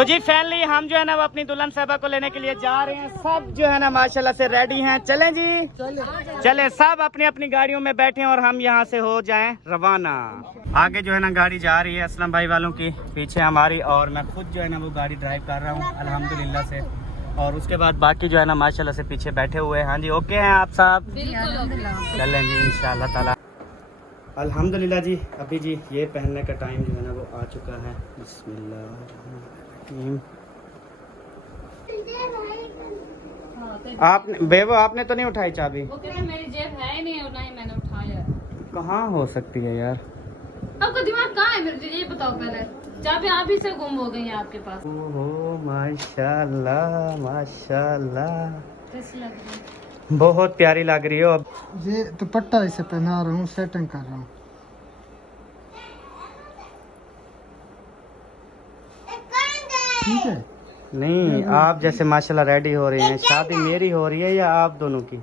तो जी फैमिली हम जो है ना वो अपनी दुल्हन साहबा को लेने के लिए जा रहे हैं। सब जो है ना माशाल्लाह से रेडी हैं। चलें जी, चले सब अपनी अपनी गाड़ियों में बैठे और हम यहाँ से हो जाएं रवाना। आगे जो है ना गाड़ी जा रही है असलम भाई वालों की, पीछे हमारी, और मैं खुद जो है ना वो गाड़ी ड्राइव कर रहा हूँ अल्हम्दुलिल्लाह से। और उसके बाद बाकी जो है ना माशाल्लाह से पीछे बैठे हुए हैं। हाँ जी, ओके हैं आप सब? चलें जी इंशाल्लाह ताला। अल्हम्दुलिल्लाह जी। अभी जी ये पहनने का टाइम जो है ना वो आ चुका है। बिस्मिल्लाह। आपने बेबो आपने तो नहीं उठाई चाबी? वो कह रहा मेरी जेब है ही नहीं और ना ही मैंने उठाया। कहाँ हो सकती है यार? आपका दिमाग कहाँ है मेरे, ये बताओ पहले। चाबी आप ही से गुम हो गई है आपके पास। ओहो माशाल्लाह माशाल्लाह, कैसी लग रही है? बहुत प्यारी लग रही हो। ये दुपट्टा इसे पहना रहा हूँ, सेटिंग कर रहा हूँ। ठीक है। नहीं आप जैसे माशाल्लाह रेडी हो रही हैं, शादी मेरी हो रही है या आप दोनों की?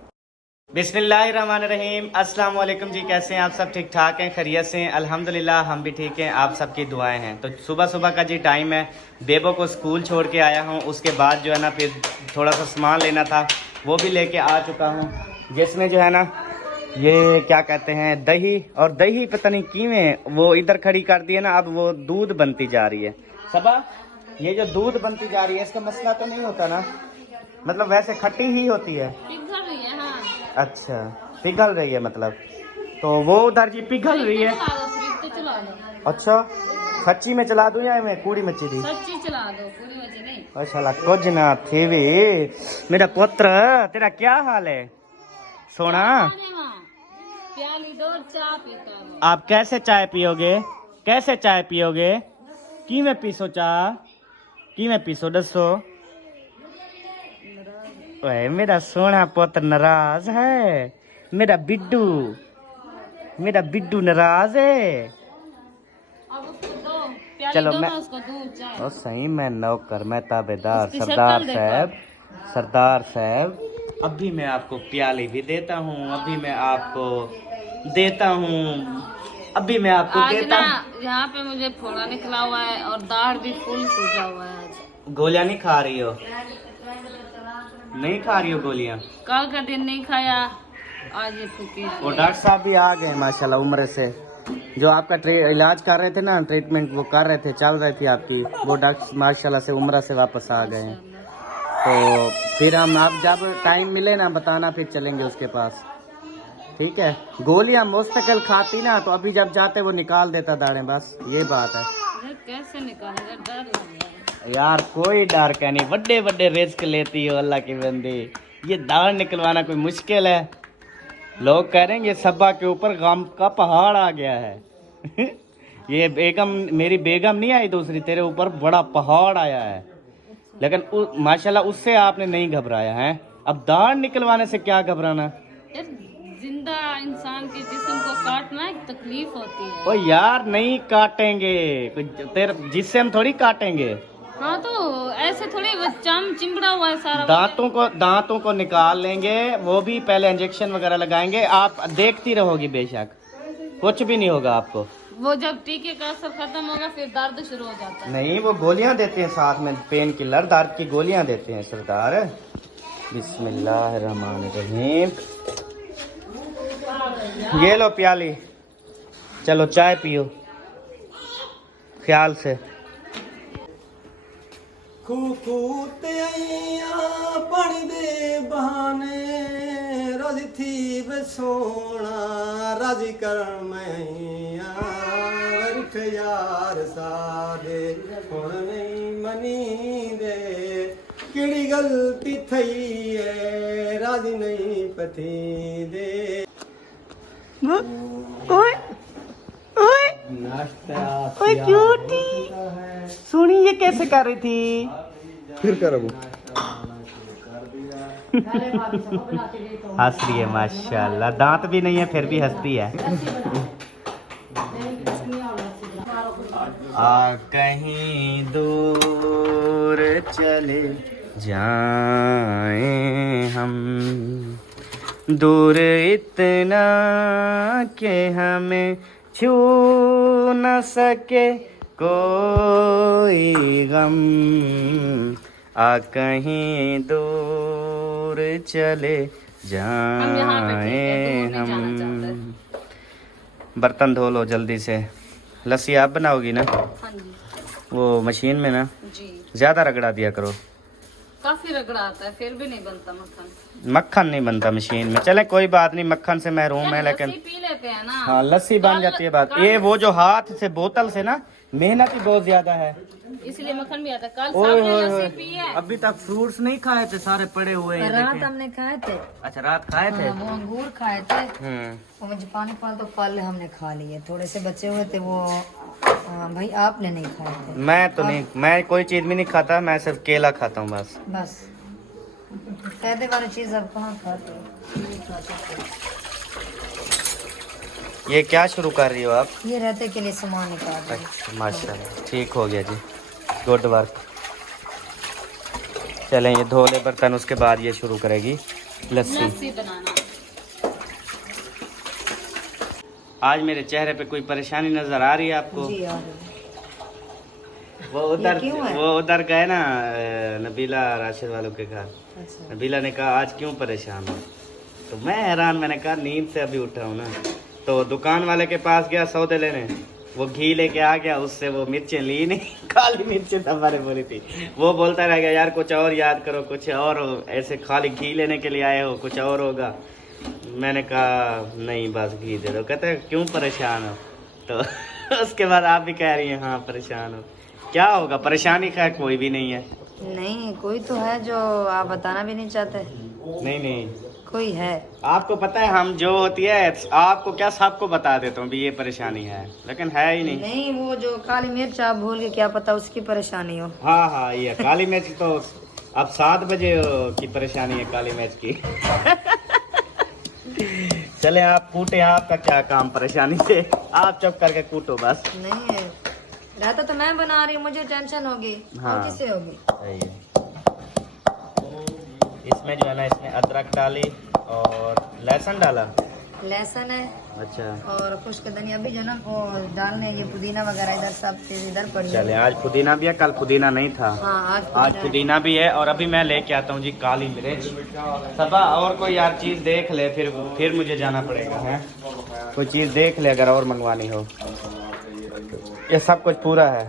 बिस्मिल्लाहिर्रहमानिर्रहीम। अस्सलाम वालेकुम जी, कैसे हैं आप सब? ठीक ठाक हैं, खैरियत से हैं? अल्हम्दुलिल्लाह हम भी ठीक हैं, आप सबकी दुआएं हैं। तो सुबह सुबह का जी टाइम है, बेबो को स्कूल छोड़ के आया हूं। उसके बाद जो है ना फिर थोड़ा सा सामान लेना था, वो भी लेके आ चुका हूं, जिसमें जो है ना ये क्या कहते हैं दही, और दही पता नहीं किवें वो इधर खड़ी कर दी है ना, अब वो दूध बनती जा रही है। सबा ये जो दूध बनती जा रही है इसका मसला तो नहीं होता ना? मतलब वैसे खट्टी ही होती है। पिघल रही है। हाँ। अच्छा पिघल रही है मतलब, तो वो उधर जी पिघल रही है। चला दो। अच्छा खच्ची में चला दूं या मैं कूड़ी मच्छी दी? सच्ची चला दो, पूरी वजह नहीं। अच्छा कुछ ना थे वे। मेरा पुत्र तेरा क्या हाल है सोना? प्याली दो, चाय पीता हूँ। आप कैसे चाय पियोगे? कैसे चाय पियोगे? की में पीसो चाय, की में पीसो दसो? ओए मेरा सोना पुत्र नाराज है, मेरा बिड्डू नाराज है। अब उसको दो, प्याली चलो दो मैं ना उसको दूध चाय। ओ सही मैं नौकर, मैं ताबेदार, उसकी सरदार शक्ल साहब, देखो। सरदार साहब। अभी मैं आपको प्याली भी देता हूँ, अभी मैं आपको देता हूँ, अभी मैं आपको आज देता ना हूँ। यहाँ पे मुझे फोड़ा निकला हुआ है और दाढ़ भी फुल सूजा हुआ है आज। गोलियां नहीं खा रही हो? नहीं खा रही हो गोलियां? कल का दिन नहीं खाया, आज ये फूकी। और डॉक्टर साहब भी आ गए माशाल्लाह उम्र से, जो आपका इलाज कर रहे थे ना, ट्रीटमेंट वो कर रहे थे, चल रही थी आपकी, वो डॉक्टर माशाल्लाह से उम्र से वापस आ गए हैं। तो फिर हम आप जब टाइम मिले ना बताना, फिर चलेंगे उसके पास, ठीक है? गोलियां मुस्तकिल खाती ना तो अभी जब जाते वो निकाल देता दाढ़ें, बस ये बात है। कैसे निकालेगा, डर लग रहा है। यार कोई डर का नहीं, बड़े बड़े रिस्क लेती हो अल्लाह की बंदी, ये दाढ़ निकलवाना कोई मुश्किल है? लोग कहेंगे सब्बा के ऊपर गम का पहाड़ आ गया है। ये बेगम मेरी बेगम नहीं आई दूसरी, तेरे ऊपर बड़ा पहाड़ आया है, लेकिन माशाल्लाह उससे आपने नहीं घबराया है। अब दाढ़ निकलवाने से क्या घबराना? यार जिंदा इंसान के जिस्म को काटना एक तकलीफ होती है। ओ यार नहीं काटेंगे, तेरे जिससे हम थोड़ी काटेंगे। हाँ तो ऐसे थोड़ी चिमड़ा हुआ है सारा। दांतों को निकाल लेंगे, वो भी पहले इंजेक्शन वगैरह लगाएंगे, आप देखती रहोगी, बेशक कुछ भी नहीं होगा आपको। वो जब टीके का असर खत्म होगा फिर दर्द शुरू हो जाता है। नहीं वो गोलियां देते हैं साथ में, पेन किलर, दर्द की गोलियां देते हैं सरदार। बिस्मिल्लाहिर्रहमानिर्रहीम। ये लो प्याली, चलो चाय पियो ख्याल से। खूते पानी दे बहाने राजी थी वे सोना, राजी कर मैं रुठ यार सादे हुण नहीं मनी दे, किड़ी गलती थई है राजी नहीं पथी दे। ओए ओए नाश्ता ओए क्यूटी सुनी, ये कैसे कर रही थी? फिर करो हंस रही है माशाल्लाह, दांत भी नहीं है फिर भी हंसती है। आ कहीं दूर चले जाएं हम, दूर इतना कि हमें छू न सके कोई गम आ कहीं दूर चले हम यहाँ पे ठीक है, जाएं दूर नहीं जाना हम। बर्तन धो लो जल्दी से। लस्सी आप बनाओगी ना? हाँ जी वो मशीन में ना जी। ज्यादा रगड़ा दिया करो। काफी रगड़ा आता है फिर भी नहीं बनता मक्खन। मक्खन नहीं बनता मशीन में। चले कोई बात नहीं, मक्खन से महरूम है लेकिन लस्सी पी लेते हैं ना। हाँ लस्सी बन जाती है बात। ये वो जो हाथ से बोतल से ना मेहनत ही बहुत ज्यादा है, इसलिए मक्खन भी आता है। कल ओए साहब ने ओए लस्सी ओए। पी है। अभी तक फ्रूट्स नहीं खाए थे, सारे पड़े हुए हैं रात देखें। हमने खाए थे। अच्छा रात खाए थे। वो अंगूर खाए थे। हम्म। वो जापानी फल तो फल हमने खा लिए, थोड़े से बचे हुए थे वो। भाई आपने नहीं खाए थे। मैं तो नहीं, मैं कोई चीज भी नहीं खाता, मैं सिर्फ केला खाता हूँ बस। बस फायदे वाली चीज अब कहाँ खाते हो? नहीं खा सकते। ये क्या शुरू कर रही हो आप? ये रहते के लिए सामान निकाल रहे हैं। अच्छा माशाल्लाह, ठीक हो गया जी, गुड वर्क। चलें ये धो ले बर्तन, उसके बाद ये शुरू करेगी लस्सी। लस्सी बनाना। आज मेरे चेहरे पे कोई परेशानी नजर आ रही है आपको? जी आ रही है। वो उधर गए ना नबीला राशिद वालों के घर। अच्छा। नबीला ने कहा आज क्यों परेशान हो? तो मैं हैरान, मैंने कहा नींद से अभी उठा हूँ ना। तो दुकान वाले के पास गया सौदे लेने, वो घी लेके आ गया, उससे वो मिर्चें ली नहीं, काली मिर्चें हमारे बोली थी। वो बोलता रह गया यार कुछ और याद करो, कुछ और हो, ऐसे खाली घी लेने के लिए आए हो, कुछ और होगा। मैंने कहा नहीं बस घी दे दो। कहते क्यों परेशान हो? तो उसके बाद आप भी कह रही हैं हाँ परेशान हो। क्या होगा, परेशानी खैर कोई भी नहीं है। नहीं कोई तो है जो आप बताना भी नहीं चाहते। नहीं नहीं, कोई है। आपको पता है हम जो होती है आपको क्या सबको बता देता हूँ भी ये परेशानी है, लेकिन है ही नहीं। नहीं वो जो काली मिर्च आप भूल के, क्या पता उसकी परेशानी हो। हाँ हाँ, ये काली मिर्च तो अब 7 बजे की परेशानी है काली मिर्च की। चले आप कूटे, आपका क्या काम परेशानी से, आप चुप करके कूटो बस। नहीं है रहता तो मैं बना रही हूँ, मुझे टेंशन होगी। हाँ। और किससे होगी? सही है। इसमें जो है ना, इसमें अदरक डाली और लहसुन डाला। लहसुन है अच्छा, और खुश्क धनिया भी जो ना वो डालने, ये पुदीना वगैरह इधर सब चीज इधर पड़ी है। चले आज पुदीना भी है, कल पुदीना नहीं था। हाँ आज पुदीना भी है। और अभी मैं लेके आता हूँ जी काली मिर्च। सबा और कोई यार चीज देख ले, फिर मुझे जाना पड़ेगा है। कोई चीज देख ले अगर और मंगवानी हो। ये सब कुछ पूरा है।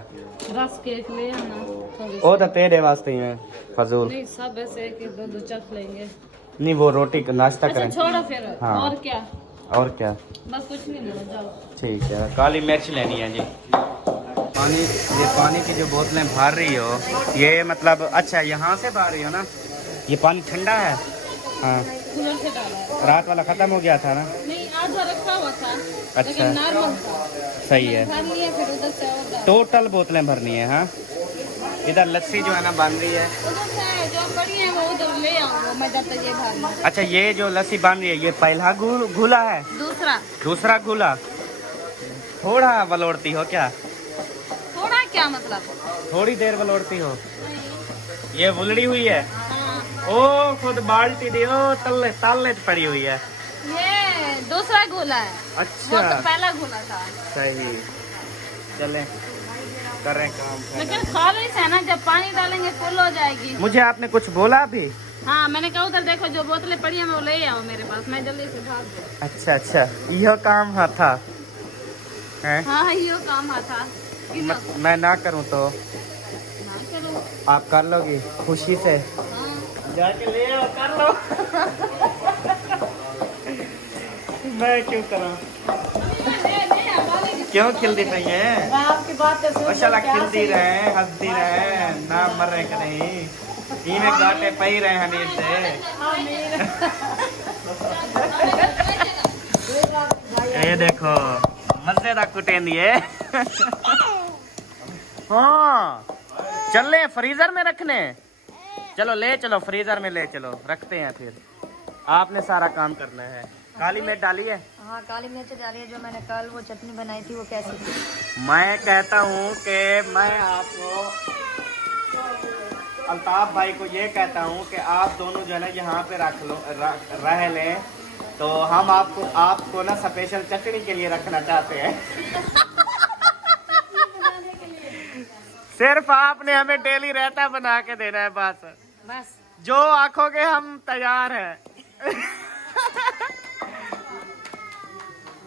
रस केक ले आना। वो तो तेरे वास्ते ही है फजूल। नहीं सब ऐसे एक दो चख लेंगे। नहीं वो रोटी का नाश्ता अच्छा करें। छोड़ो फिर। हाँ। और क्या? और क्या? बस कुछ नहीं लेना, जाओ। ठीक है, काली मिर्च लेनी है जी। पानी, ये पानी की जो बोतलें भर रही हो, ये मतलब अच्छा यहाँ से भर रही हो ना? ये पानी ठंडा है? हाँ, कूलर से डाला है। रात वाला खत्म हो गया था ना? नहीं आधा रखा हुआ था। अच्छा। लेकिन नॉर्मल था। सही है। भर लिया फिर उधर से और डाला। टोटल बोतलें भरनी है। हाँ, इधर लस्सी जो है ना बन रही है। उधर से जो पड़ी है वो उधर ले आऊंगा मैं, जब तक ये भर लूं। अच्छा ये जो लस्सी बन रही है ये पहला घुला है? दूसरा घुला। थोड़ा वलोड़ती हो क्या? थोड़ा क्या मतलब? थोड़ी देर वलोड़ती हो? ये उलड़ी हुई है। हाँ। ओ खुद बाल्टी दे, ओ तल्ले पड़ी हुई है। ये दूसरा घोला है। वो अच्छा तो पहला घोला था। सही। चलें कर रहे हैं काम। लेकिन खालिश है ना, जब पानी डालेंगे फुल हो जाएगी। मुझे आपने कुछ बोला अभी? हाँ मैंने कहा उधर देखो जो बोतलें पड़ी हैं वो ले आओ मेरे पास, मैं जल्दी से भाग गई। अच्छा अच्छा, यह काम था हैं? हाँ ये काम था। मैं ना करूं तो ना करो। आप कर लोगी खुशी से? हाँ। जाके ले आओ, कर लो। मैं क्यों करूं? क्यों खिलती नहीं है? आपकी बात तो माशाल्लाह खिलती रहे, हंसती रहे, ना मरे कि नहीं। इनमें गाटे पई रहे हैं नींद से। ये देखो मजेदार कुटेंदी है। हाँ चल फ्रीजर में रखने, चलो ले चलो फ्रीजर में ले चलो, रखते हैं फिर। आपने सारा काम करना है। काली मिर्च डाली है? हाँ काली मिर्च डाली है। जो मैंने कल वो चटनी बनाई थी वो कैसी थी? मैं कहता हूँ कि मैं आपको अल्ताफ भाई को ये कहता हूँ कि आप दोनों जो है ना यहाँ पे रह लें, तो हम आपको ना स्पेशल चटनी के लिए रखना चाहते हैं। सिर्फ आपने हमें डेली रायता बना के देना है बस। बस जो आखोगे हम तैयार हैं।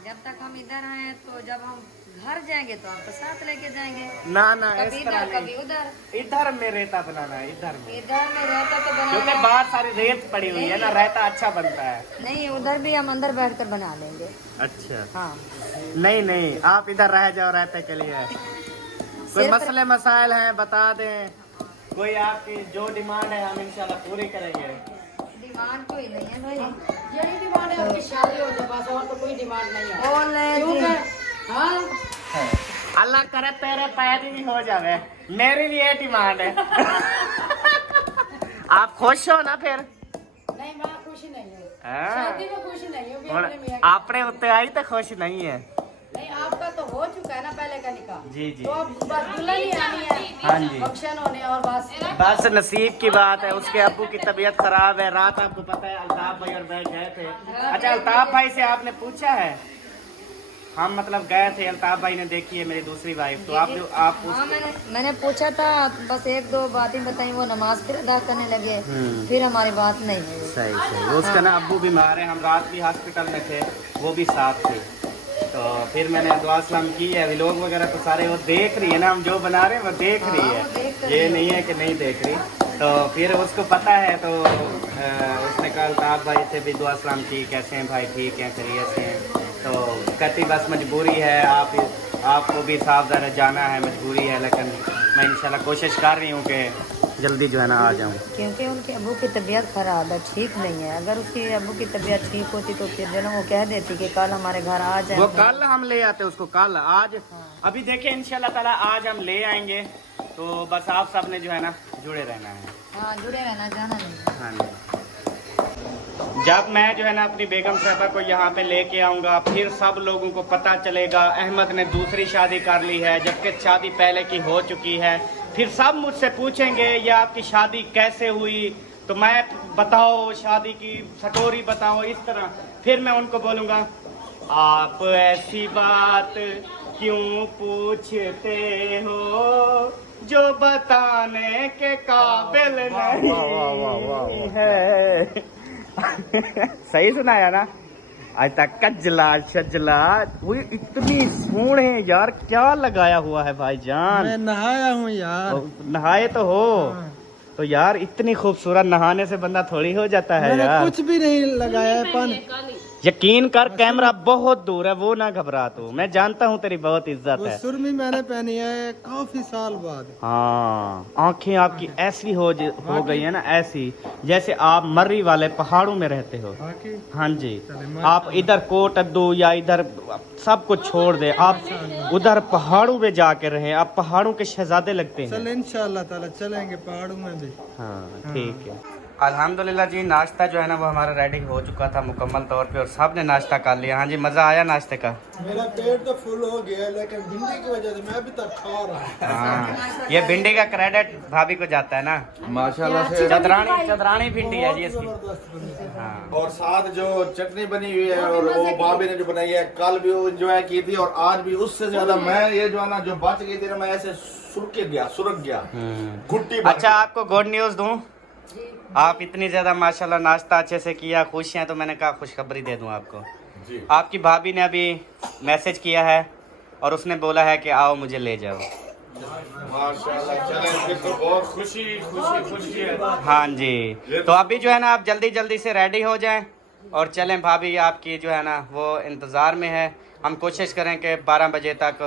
जब तक हम इधर हैं तो जब हम घर जाएंगे तो आपको साथ लेके जाएंगे। ना ना कभी इस तरह इधर कभी नहीं। उधर। इधर में रायता बनाना है, इधर में, इधर में रहता तो क्योंकि बना। बाहर सारी रेत पड़ी हुई है ना, रायता अच्छा बनता है। नहीं उधर भी हम अंदर बैठकर बना लेंगे। अच्छा हाँ नहीं नहीं, आप इधर रह जाओ रायते के लिए। कोई सिर्फ- मसले मसाइल हैं बता दें, कोई आपकी जो डिमांड है हम इंशाल्लाह पूरी करेंगे। डिमांड कोई नहीं है भाई। यही डिमांड है आपकी शादी हो जाए बस, और तो कोई डिमांड नहीं है। बोले क्योंकि हाँ अल्लाह करे तेरे पैर भी हो जावे, मेरी भी ये डिमांड है। आप खुश हो ना फिर? नहीं, मैं खुश नहीं हूँ, हाँ। शादी में खुश नहीं हूँ। ਹੁਣ अपने मियाँ की- आपने उत्ते आई तो खुश नहीं है। नहीं, आपका तो हो चुका है ना पहले का निकाह। जी जी तो अब बस दुल्हन ही आनी है, हाँ जी। फंक्शन होने और बस। बस नसीब की बात है, उसके अब्बू की तबीयत खराब है। रात आपको पता है अल्ताफ भाई और मैं गए थे। अच्छा अल्ताफ भाई से आपने पूछा है? हम मतलब गए थे, अल्ताफ भाई ने देखी है मेरी दूसरी वाइफ, तो आप हाँ पूछ मैंने पूछा था, बस एक दो बातें बताई, वो नमाज फिर अदा करने लगे, फिर हमारी बात नहीं हुई। सही सही। वो उसका ना अब्बू बीमार है, हम रात भी हॉस्पिटल में थे, वो भी साथ थे। तो फिर मैंने दुआ सलाम की है। व्लॉग वगैरह तो सारे वो देख रही है ना, हम जो बना रहे हैं वो देख रही हाँ, है, वो देख रही ये है। नहीं है कि नहीं देख रही। तो फिर उसको पता है, तो उसने कहा अल्ताफ भाई से भी दुआ सलाम की, कैसे हैं भाई, ठीक हैं, खैरियत से हैं। तो कहती बस मजबूरी है, आपको भी सावधान जाना है, मजबूरी है, लेकिन मैं इंशाल्लाह कोशिश कर रही हूँ कि जल्दी जो है ना आ जाऊँ। क्योंकि उनके अब्बू की तबीयत खराब है, ठीक नहीं है। अगर उसकी अब्बू की तबीयत ठीक होती तो फिर जो ना वो कह देती कि कल हमारे घर आ जाए। वो कल हम ले आते उसको, कल आज अभी देखिए इंशाल्लाह ताला आज हम ले आएंगे। तो बस आप सब ने जो है ना जुड़े रहना है। हाँ जुड़े रहना, जाना नहीं। हाँ जी। जब मैं जो है ना अपनी बेगम साहबा को यहाँ पे लेके आऊँगा, फिर सब लोगों को पता चलेगा अहमद ने दूसरी शादी कर ली है, जबकि शादी पहले की हो चुकी है। फिर सब मुझसे पूछेंगे ये आपकी शादी कैसे हुई, तो मैं बताओ शादी की स्टोरी बताओ इस तरह। फिर मैं उनको बोलूँगा आप ऐसी बात क्यों पूछते हो जो बताने के काबिल नहीं है। सही सुनाया ना? आज तक कजला शजला वो इतनी सोहने यार, क्या लगाया हुआ है भाईजान। मैं नहाया हूँ यार। नहाए तो हो, तो यार इतनी खूबसूरत नहाने से बंदा थोड़ी हो जाता है मैंने यार। कुछ भी नहीं लगाया है पानी। काली यकीन कर कैमरा बहुत दूर है, वो ना घबरा तू, मैं जानता हूँ तेरी बहुत इज्जत वो है। सुरमी मैंने पहनी है काफी साल बाद। हाँ आंखें आपकी ऐसी हो गई है ना, ऐसी जैसे आप मर्री वाले पहाड़ों में रहते हो। बाकी हाँ जी, चले, आप इधर कोटद्दू या इधर सब कुछ छोड़ दे, आप उधर पहाड़ों में जाके रहे, आप पहाड़ों के शहजादे लगते हैं। चल इंशाल्लाह ताला चलेंगे पहाड़ों में भी। हाँ ठीक है। अल्हम्दुलिल्लाह जी, नाश्ता जो है ना वो हमारा रेडी हो चुका था मुकम्मल तौर पे, और सब ने नाश्ता कर लिया। हाँ जी, मज़ा आया नाश्ते का? मेरा पेट तो फुल हो गया लेकिन भिंडी की वजह से मैं अभी तक खा रहा हूँ। हाँ, ये भिंडी का क्रेडिट भाभी को जाता है ना, माशाल्लाह से। चदरानी भिंडी है जी इसकी। जबरदस्त बनी है। हाँ और साथ जो चटनी बनी हुई है और वो भाभी ने जो बनाई है, कल भी वो एंजॉय की थी और आज भी उससे ज्यादा। मैं ये जो है ना जो बच गई थी ना, मैं ऐसे सुरख गया घुट्टी भर अच्छा के। आपको गुड न्यूज़ दूं, आप इतनी ज़्यादा माशाल्लाह नाश्ता अच्छे से किया, खुश हैं, तो मैंने कहा खुशखबरी दे दूं आपको। जी। आपकी भाभी ने अभी मैसेज किया है और उसने बोला है कि आओ मुझे ले जाओ। माशाल्लाह, चलें फिर तो बहुत खुशी है। हाँ जी, तो अभी जो है ना आप जल्दी जल्दी से रेडी हो जाएं और चलें। भाभी आपकी जो है ना वो इंतज़ार में है। हम कोशिश करें कि 12 बजे तक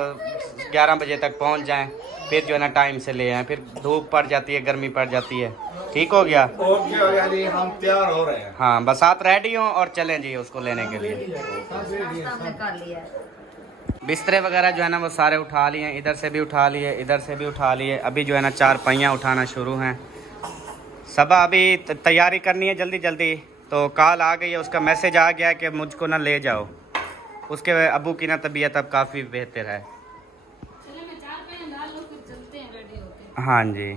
11 बजे तक पहुंच जाएं, फिर जो है ना टाइम से ले आएँ। फिर धूप पड़ जाती है, गर्मी पड़ जाती है। ठीक हो गया? ओके यानी हम तैयार हो रहे हैं। हाँ बस आप रेडी हो और चलें जी उसको लेने के लिए। नाश्ता हमने कर लिया है। बिस्तरे वगैरह जो है ना वो सारे उठा लिए, इधर से भी उठा लिए, इधर से भी उठा लिए। अभी जो है ना 4 पहियाँ उठाना शुरू हैं। सबा अभी तैयारी करनी है जल्दी जल्दी। तो कॉल आ गई है, उसका मैसेज आ गया है कि मुझको ना ले जाओ। उसके अबू की ना तबीयत अब काफ़ी बेहतर है। चले मैं 4 पैन डाल लो, फिर चलते हैं रेडी होके। हाँ जी,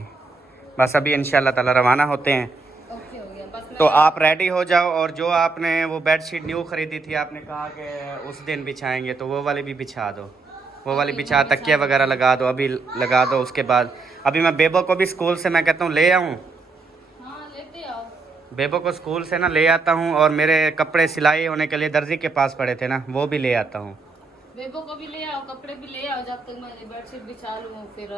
बस अभी इंशाल्लाह ताला रवाना होते हैं। ओके हो गया बस। तो आप रेडी हो जाओ, और जो आपने वो बेडशीट न्यू खरीदी थी, आपने कहा कि उस दिन बिछाएंगे, तो वो वाली भी बिछा दो। वो वाली बिछा, तकिया वगैरह लगा दो, अभी लगा दो। उसके बाद अभी मैं बेबो को भी स्कूल से मैं कहता हूँ ले आऊँ, हाँ लेते आओ। बेबो को स्कूल से ना ले आता हूँ, और मेरे कपड़े सिलाई होने के लिए दर्जी के पास पड़े थे ना, वो भी ले आता हूँ। बेबो को भी ले आओ, कपड़े भी ले आओ, जब तक मैं बेडशीट बिछा लूँ। फिर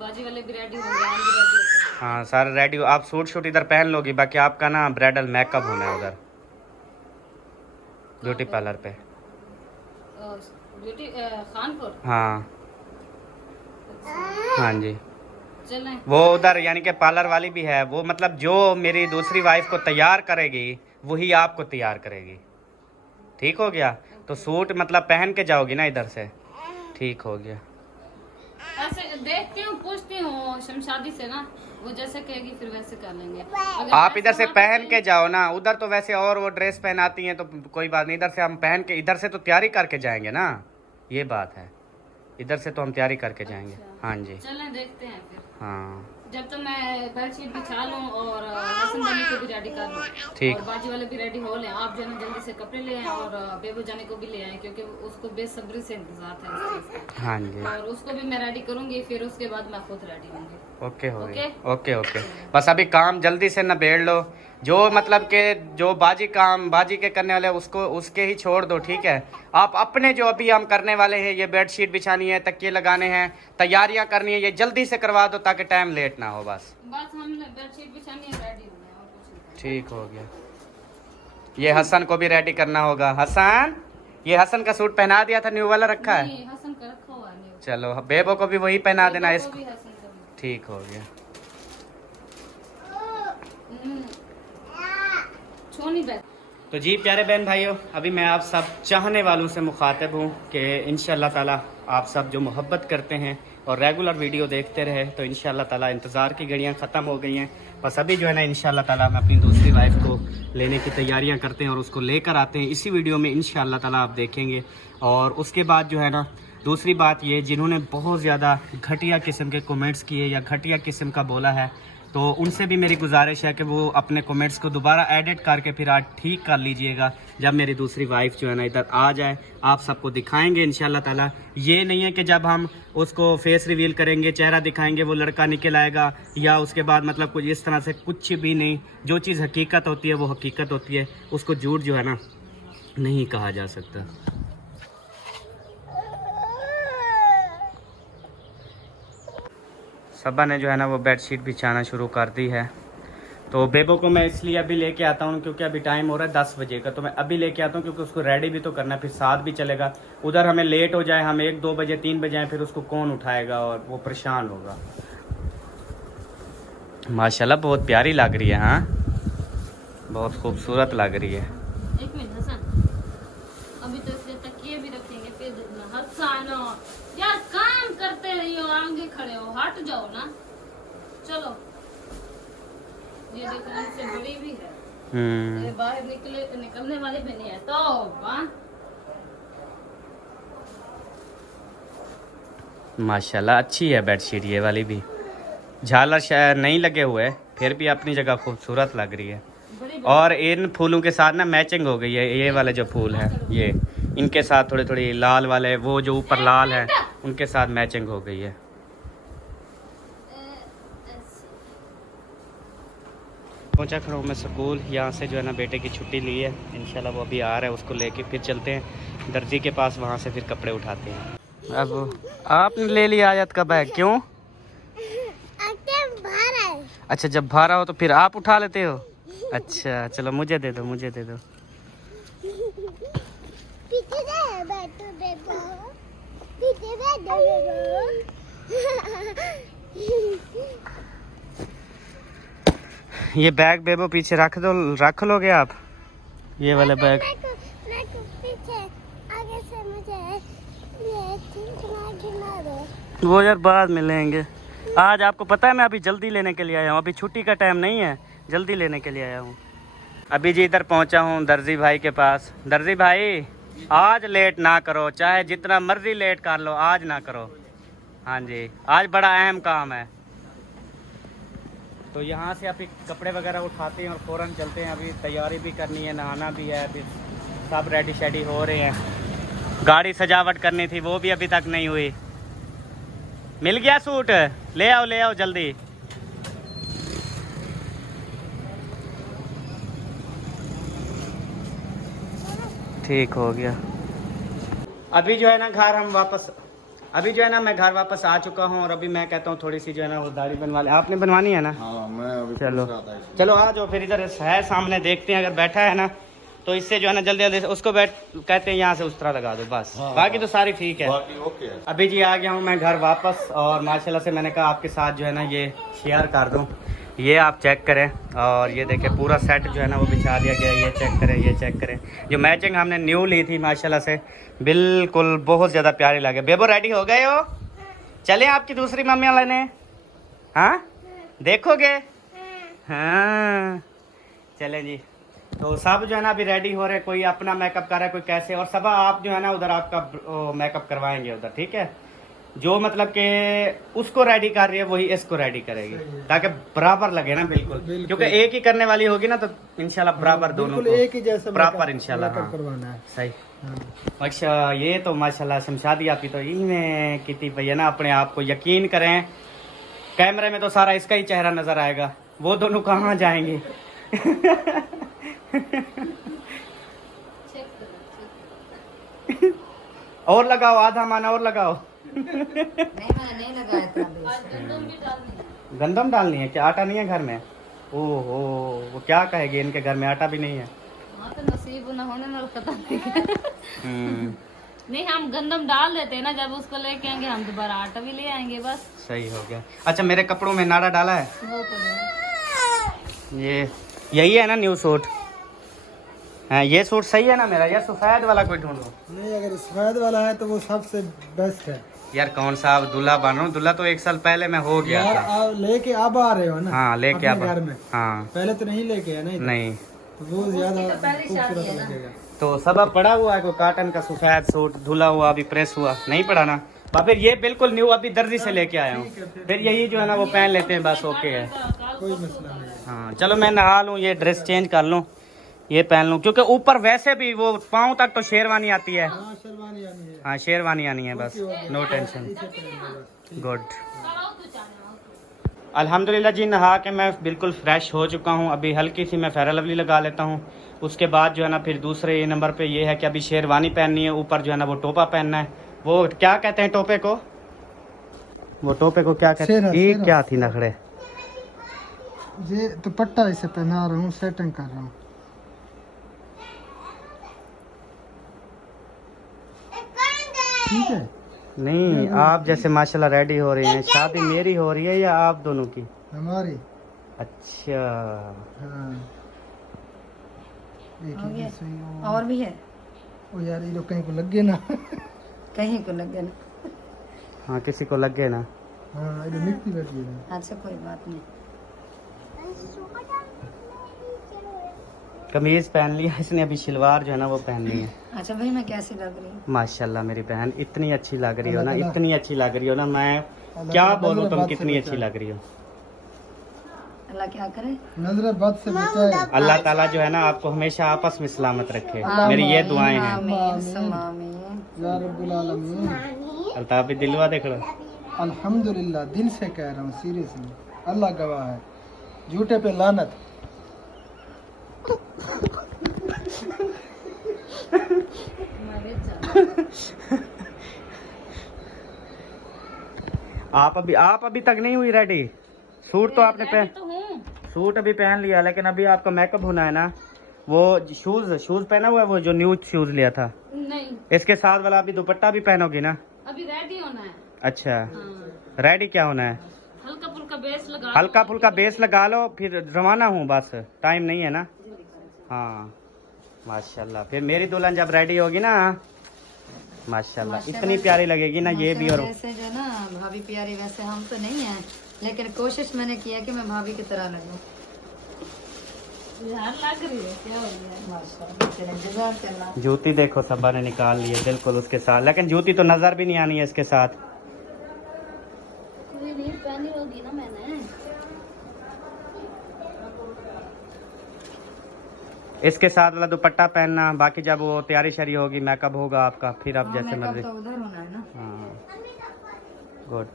बाजी वाले भी रेडी होंगे, हम भी रेडी होते हैं। हाँ सारे रेडी हो। आप सूट शूट इधर पहन लोगी, बाकी आपका ना ब्राइडल मेकअप होना है उधर ब्यूटी पार्लर पे। ब्यूटी खानपुर। हाँ हाँ जी, चलें। वो उधर यानी कि पार्लर वाली भी है वो, मतलब जो मेरी दूसरी वाइफ को तैयार करेगी वही आपको तैयार करेगी। ठीक हो गया? तो सूट मतलब पहन के जाओगी ना इधर से। ठीक हो गया। ऐसे देखती हूँ, पूछती हूँ शमशादी से ना, वो जैसे कहेगी फिर वैसे कर लेंगे। आप इधर से पहन के जाओ ना, उधर तो वैसे और वो ड्रेस पहनाती हैं तो कोई बात नहीं। इधर से हम पहन के, इधर से तो तैयारी करके जाएंगे ना, ये बात है। इधर से तो हम तैयारी करके जाएंगे। अच्छा। हाँ जी, चलें देखते हैं फिर। हाँ जब तक मैं बेडशीट बिछा लूँ और हसन बनी को भी रेडी कर लूँ, ठीक। और बाजी वाले भी रेडी हो लें। आप जो है ना जल्दी से कपड़े ले आए और बेबू जाने को भी ले आए, क्योंकि उसको बेसब्री से इंतजार था इस चीज़ का। हाँ जी, और उसको भी मैं रेडी करूंगी, फिर उसके बाद मैं खुद रेडी होंगी। ओके हो गया। ओके? ओके ओके, बस अभी काम जल्दी से निबेड़ लो। जो मतलब के जो बाजी काम बाजी के करने वाले उसको उसके ही छोड़ दो, ठीक है? आप अपने जो अभी हम करने वाले हैं, ये बेडशीट बिछानी है, तकिए लगाने हैं, तैयारियां करनी है, ये जल्दी से करवा दो ताकि टाइम लेट ना हो। बस हम बेडशीट बिछानी है, रेडी होंगे और कुछ नहीं। ठीक हो गया। ये हसन को भी रेडी करना होगा। हसन, ये हसन का सूट पहना दिया था, न्यू वाला रखा है? नहीं, हसन का रखा हुआ नहीं। चलो बेबो को भी वही पहना देना बेबो को इसको। भी हसन का भी। ठीक हो गया। छोनी बैग। तो जी प्यारे बहन भाइयों, अभी मैं आप सब चाहने वालों से मुखातिब हूँ कि इंशाल्लाह ताला आप सब जो मोहब्बत करते हैं और रेगुलर वीडियो देखते रहे, तो इंशाल्लाह ताला इंतज़ार की घड़ियाँ ख़त्म हो गई हैं। बस अभी जो है ना इंशाल्लाह ताला हम अपनी दूसरी वाइफ को लेने की तैयारियां करते हैं और उसको लेकर आते हैं। इसी वीडियो में इंशाल्लाह ताला आप देखेंगे। और उसके बाद जो है ना दूसरी बात ये, जिन्होंने बहुत ज़्यादा घटिया किस्म के कमेंट्स किए या घटिया किस्म का बोला है, तो उनसे भी मेरी गुजारिश है कि वो अपने कमेंट्स को दोबारा एडिट करके फिर आज ठीक कर लीजिएगा। जब मेरी दूसरी वाइफ जो है ना इधर आ जाए, आप सबको दिखाएंगे इंशाल्लाह ताला। ये नहीं है कि जब हम उसको फेस रिवील करेंगे, चेहरा दिखाएंगे, वो लड़का निकल आएगा, या उसके बाद मतलब कुछ इस तरह से, कुछ भी नहीं। जो चीज़ हकीकत होती है वो हकीकत होती है, उसको झूठ जो है ना नहीं कहा जा सकता। सबा ने जो है ना वो बेडशीट बिछाना शुरू कर दी है। तो बेबो को मैं इसलिए अभी लेके आता हूँ क्योंकि अभी टाइम हो रहा है 10 बजे का, तो मैं अभी लेके आता हूँ क्योंकि उसको रेडी भी तो करना है, फिर साथ भी चलेगा। उधर हमें लेट हो जाए, हम 1-2 बजे 3 बजे आए, फिर उसको कौन उठाएगा और वो परेशान होगा। माशाल्लाह बहुत प्यारी लग रही है। हाँ बहुत खूबसूरत लग रही है। एक मिनट हसन, अभी तो इसलिए तकिए भी रखेंगे, फिर हसन यार काम करते रहियो, आगे खड़े हो, हट जाओ ना। चलो ये देखो, इससे बड़ी भी है, ये बाहर निकलने वाली भी नहीं है। तो माशाल्लाह अच्छी है बेडशीट ये वाली भी। झालर शायद नहीं लगे हुए, फिर भी अपनी जगह खूबसूरत लग रही है। और इन फूलों के साथ ना मैचिंग हो गई है। ये वाले जो फूल हैं, ये इनके साथ थोड़ी थोड़ी लाल वाले, वो जो ऊपर लाल है उनके साथ मैचिंग हो गई है। पहुंचा खड़ा हूँ मैं स्कूल। यहाँ से जो है ना बेटे की छुट्टी ली है, इंशाल्लाह वो अभी आ रहा है, उसको लेके फिर चलते हैं दर्जी के पास, वहाँ से फिर कपड़े उठाते हैं। अब आपने ले लिया आयत का बैग, क्यों? अच्छा जब भारा हो तो फिर आप उठा लेते हो? अच्छा चलो मुझे दे दो, मुझे दे दो। ये बैग बेबो पीछे रख दो, रख लोगे आप ये वाला बैग? वो यार बाद में लेंगे। आज आपको पता है मैं अभी जल्दी लेने के लिए आया हूँ, अभी छुट्टी का टाइम नहीं है, जल्दी लेने के लिए आया हूँ। अभी जी इधर पहुँचा हूँ दर्जी भाई के पास। दर्जी भाई आज लेट ना करो, चाहे जितना मर्जी लेट कर लो, आज ना करो। हाँ जी आज बड़ा अहम काम है। तो यहाँ से अभी कपड़े वगैरह उठाते हैं और फ़ौरन चलते हैं। अभी तैयारी भी करनी है, नहाना भी है, अभी सब रेडी शेडी हो रहे हैं। गाड़ी सजावट करनी थी, वो भी अभी तक नहीं हुई। मिल गया सूट? ले आओ जल्दी। ठीक हो गया। अभी जो है ना मैं घर वापस आ चुका हूँ और अभी मैं कहता हूँ थोड़ी सी जो है ना वो दाढ़ी बनवा ले। आपने बनवानी है ना? हाँ, मैं अभी चलो आ जाओ फिर, इधर है सामने, देखते हैं। अगर बैठा है ना तो इससे जो है ना जल्दी जल्दी उसको कहते हैं यहाँ से उस तरह लगा दो बस। बाकी तो सारी ठीक है। बाकी ओके है। अभी जी आ गया हूँ मैं घर वापस और माशाल्लाह से मैंने कहा आपके साथ जो है ना ये शेयर कर दूँ। ये आप चेक करें और ये देखें पूरा सेट जो है ना वो बिछा दिया गया है। ये चेक करें जो मैचिंग हमने न्यू ली थी माशाल्लाह से बिल्कुल बहुत ज़्यादा प्यारी लगे। बेबो रेडी हो गए हो? चलें आपकी दूसरी मम्मी लेने? हाँ देखोगे? हाँ चलें जी। तो सब जो है ना अभी रेडी हो रहे, कोई अपना मेकअप कर रहा है, कोई कैसे, और सब आप जो है ना उधर आपका मेकअप करवाएंगे उधर, ठीक है? जो मतलब कि उसको रेडी कर रही है वही इसको रेडी करेगी ताकि बराबर लगे ना बिल्कुल, क्योंकि एक ही करने वाली होगी ना तो इंशाल्लाह बराबर दोनों को एक ही जैसा प्रॉपर इंशाल्लाह करवाना है। सही। अच्छा ये तो माशाल्लाह शमशादी आपी तो इनमें कितनी भैया ना, अपने आप को यकीन करें कैमरे में तो सारा इसका ही चेहरा नजर आएगा, वो दोनों कहाँ जाएंगे? और लगाओ, आधा माना और लगाओ। नहीं लगाया था गंदम डालनी है क्या? आटा नहीं है घर में? ओहो वो क्या कहेगी, इनके घर में आटा भी नहीं है। हाँ तो नसीब न होने में पता नहीं हम गंदम डाल देते हैं ना, जब उसको लेके आएंगे हम दोबारा आटा भी ले आएंगे बस। सही हो गया। अच्छा मेरे कपड़ों में नाड़ा डाला है? वो तो ये यही है ना न्यू सूट? हाँ ये सूट सही है ना मेरा? या सफेद वाला कोई ढूंढो? नहीं, अगर सफेद वाला है तो वो सबसे बेस्ट है यार कौन सा आप दूल्हा बन रहा हूँ? दूल्हा तो 1 साल पहले मैं हो गया यार। था। आप लेके अब आ रहे हो ना? हाँ लेके अपने अब घर में। हाँ पहले तो नहीं लेके है ना? नहीं तो वो ज्यादा खूबसूरत लगेगा। तो सब अब पड़ा हुआ है, कोई कॉटन का सफेद सूट धुला हुआ अभी प्रेस हुआ नहीं पड़ा ना? फिर ये बिल्कुल न्यू अभी दर्जी से लेके आया हूँ, फिर यही जो है ना वो पहन लेते हैं बस। ओके है कोई मसला नहीं है। हाँ चलो मैं नहा लूँ, ये ड्रेस चेंज कर लूँ, ये पहन लूँ, क्योंकि ऊपर वैसे भी वो पाँव तक तो शेरवानी आती है। हाँ शेरवानी आनी है। हाँ शेरवानी आनी है बस, नो टेंशन। गुड। अल्हम्दुलिल्लाह जी नहा के मैं बिल्कुल फ्रेश हो चुका हूँ। अभी हल्की सी मैं फेयर लवली लगा लेता हूँ, उसके बाद जो है ना फिर दूसरे नंबर पे ये है कि अभी शेरवानी पहननी है, ऊपर जो है ना वो टोपा पहनना है। वो क्या कहते हैं टोपे को? वो टोपे को क्या कहते हैं? ये क्या थी नखड़े? ये दुपट्टा इसे पहना रहा हूँ, सेटिंग कर रहा हूँ। ठीक है। नहीं आप जैसे माशाल्लाह रेडी हो रही हैं, शादी मेरी हो रही है या आप दोनों की? हमारी। अच्छा हाँ। और भी है? ओ यार ये लोग कहीं को लग गए ना। कहीं को लगे ना। हाँ किसी को लग गए ना। हाँ ये मिट्टी लगी है। अच्छा कोई बात नहीं। कमीज पहन लिया इसने, अभी शलवार जो है ना वो पहननी है। अच्छा भाई मैं कैसी लग रही हूँ? माशाल्लाह मेरी बहन इतनी अच्छी लग रही हो ना, इतनी अच्छी लग रही हो ना, मैं क्या बोलूँ तुम कितनी अच्छी लग रही हो। अल्लाह क्या करे, नजर बद से बचाए। अल्लाह ताला जो है ना आपको हमेशा आपस में सलामत रखे, मेरी ये दुआएं हैं। या रब्बुल आलमीन। अल्ताफ दिलवा देख लो। अल्हम्दुलिल्लाह दिल से कह रहा हूँ, सीरियसली अल्लाह गवाह है, झूठे पे लानत। आप अभी तक नहीं हुई रेडी? सूट तो आपने सूट अभी पहन लिया, लेकिन अभी आपका मेकअप होना है ना। वो शूज पहना हुआ है, वो जो न्यू शूज लिया था नहीं, इसके साथ वाला अभी दुपट्टा भी पहनोगी ना? अभी रेडी होना है। अच्छा हाँ। रेडी क्या होना है? हल्का फुल्का बेस लगा हल्का फुल्का बेस लगा लो, फिर रवाना हूँ बस, टाइम नहीं है ना। हाँ माशाल्लाह, फिर मेरी दुल्हन जब रेडी होगी ना माशाल्लाह इतनी प्यारी लगेगी ना ये भी। और वैसे जो ना भाभी प्यारी, वैसे हम तो नहीं है, लेकिन कोशिश मैंने किया कि मैं भाभी की तरह लगूं। यार लग रही है, क्या हो गया? माशाल्लाह जज़ाकल्लाह। जूती देखो सबा ने निकाल ली है बिल्कुल उसके साथ, लेकिन जूती तो नजर भी नहीं आनी है इसके साथ। कोई नहीं, पहनी होगी ना मैंने। इसके साथ वाला दुपट्टा पहनना, बाकी जब वो तैयारी शरी होगी, मेकअप होगा आपका, फिर आप जैसे मर्जी। तो उधर होना है ना। हाँ गुड।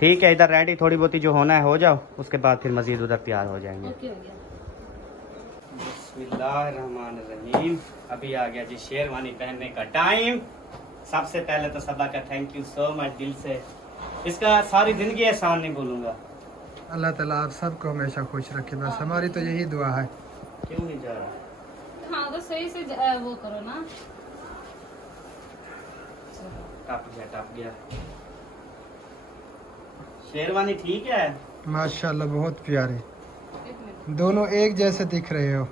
ठीक है, इधर रेडी थोड़ी बहुत जो होना है हो जाओ, उसके बाद फिर मजीद उधर तैयार हो जाएंगे। ओके हो गया। बिस्मिल्लाहिर्रहमानिर्रहीम। अभी आ गया जी शेरवानी पहनने का टाइम। सबसे पहले तो सबा का थैंक यू सो मच दिल से, इसका सारी जिंदगी एहसान नहीं भूलूंगा। अल्लाह ताला आप सबको हमेशा खुश रखे, बस हमारी तो यही दुआ है। क्यों नहीं जा रहा? हाँ तो सही से वो करो ना। टप गया। शेरवानी ठीक है। माशाल्लाह बहुत प्यारे, एक मिनट, दोनों एक जैसे दिख रहे हो।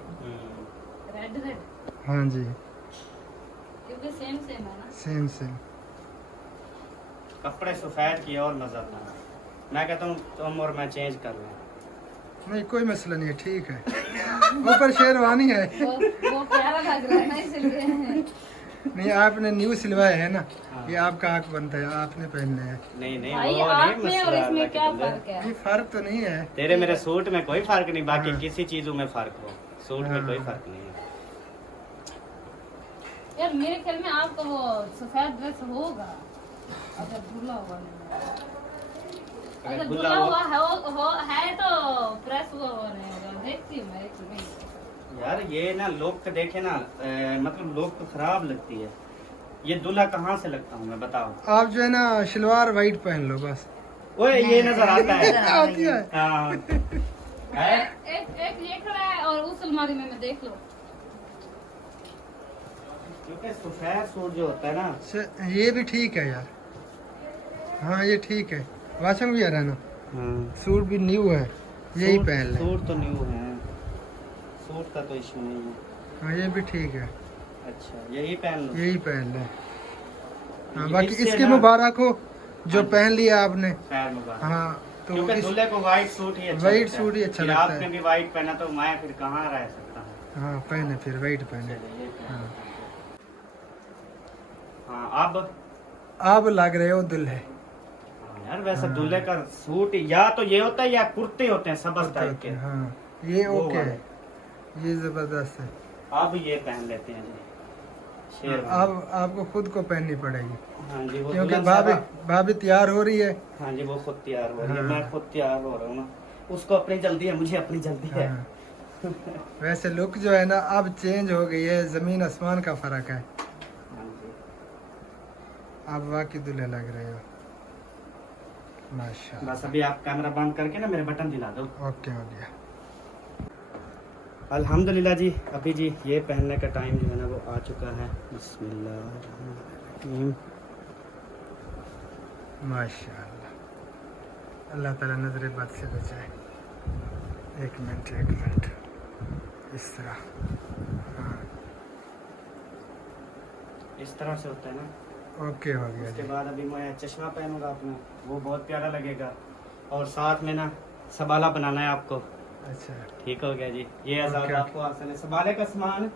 रेड हाँ जी, क्योंकि सेम है ना। Same same. कपड़े सफेद किए और मजा था। मैं कहता हूँ तुम और मैं चेंज कर लें। नहीं कोई मसला नहीं है, ठीक है। ऊपर शेरवानी है। वो प्यारा लग रहा है ना इसलिए। नहीं आपने न्यू सिलवाया है ना, हाँ। ये आपका हक बनता है, आपने पहनना है। नहीं नहीं भाई वो आप नहीं में और मसला, इसमें अल्लाह क्या के बंदे। फर्क है? नहीं फर्क तो नहीं है। तेरे मेरे सूट में कोई फर्क नहीं, बाकी हाँ। किसी चीजों में फर्क हो, सूट में हाँ। कोई फर्क नहीं है। यार मेरे ख्याल में आपका वो सफेद ड्रेस होगा अगर धुला हुआ नहीं। अगर धुला धुला हुआ- हुआ है तो प्रेस हुआ नहीं होगा। देखती हूँ मैं एक मिनट। यार ये ना लोग देखे ना, मतलब लोग को खराब लगती है। ये दूल्हा कहाँ से लगता हूँ मैं, बताओ। आप जो है ना शलवार वाइट पहन लो बस। ओए ये नजर आता है। आती है। हाँ। है? एक ये खड़ा है और उस अलमारी में देख लो। क्योंकि सफेद सूट जो होता है ना, ये भी ठीक है यार। हाँ ये ठीक है, वाशम भी आ रहा है ना, सूट भी न्यू है, यही सूट- पहन ले। सूट तो न्यू है, सूट का तो इशू नहीं है। हाँ ये भी ठीक है, अच्छा यही पहन लो। यही पहन ले। हाँ ये बाकी इससे इसकी ना- मुबारक हो जो हाँ जी। पहन लिया आपने। खैर मुबारक। हाँ तो क्योंकि इस, दूल्हे को व्हाइट सूट ही अच्छा व्हाइट लगता है। सूट ही अच्छा फिर लगता आपने है। भी व्हाइट पहना तो मैं फिर कहाँ रह सकता हूँ। हाँ पहने फिर वाइट पहने। चलिए, ये पहन। हाँ हाँ अब आप लग रहे हो दुल्हे। हाँ, यार वैसे दूल्हे का सूट या तो ये होता है या कुर्ते होते हैं सबस टाइप के। हाँ ये वो ओके वाले। है, ये जबरदस्त है। अब ये पहन लेते हैं जी शेरवानी। अब आपको खुद को पहननी पड़ेगी, हाँ जी वो क्योंकि दुल्हन भाभी साहब- भाभी तैयार हो रही है। हाँ जी वो खुद तैयार हो रही है, हाँ। मैं खुद तैयार हो रहा हूँ ना। उसको अपनी जल्दी है, मुझे अपनी जल्दी है। हाँ। वैसे लुक जो है ना अब चेंज हो गई है, जमीन आसमान का फर्क है। हाँ जी। आप वाकई दूल्हे लग रहे हो, माशाल्लाह। बस अभी आप कैमरा बंद करके ना मेरे बटन दिला दो। ओके हो गया। अल्हम्दुलिल्लाह जी, अभी जी ये पहनने का टाइम जो है ना वो आ चुका है। बिस्मिल्लाह। माशाल्लाह, अल्लाह ताला नजर बद से बचाए। एक मिनट इस तरह। हाँ इस तरह से होता है ना। ओके हो गया उसके जी। बाद अभी मैं चश्मा पहनूंगा अपना, वो बहुत प्यारा लगेगा। और साथ में ना सबाला बनाना है आपको। अच्छा ठीक हो गया जी। ये आजाद ओके, आपको हासिल है। सबाले का सामान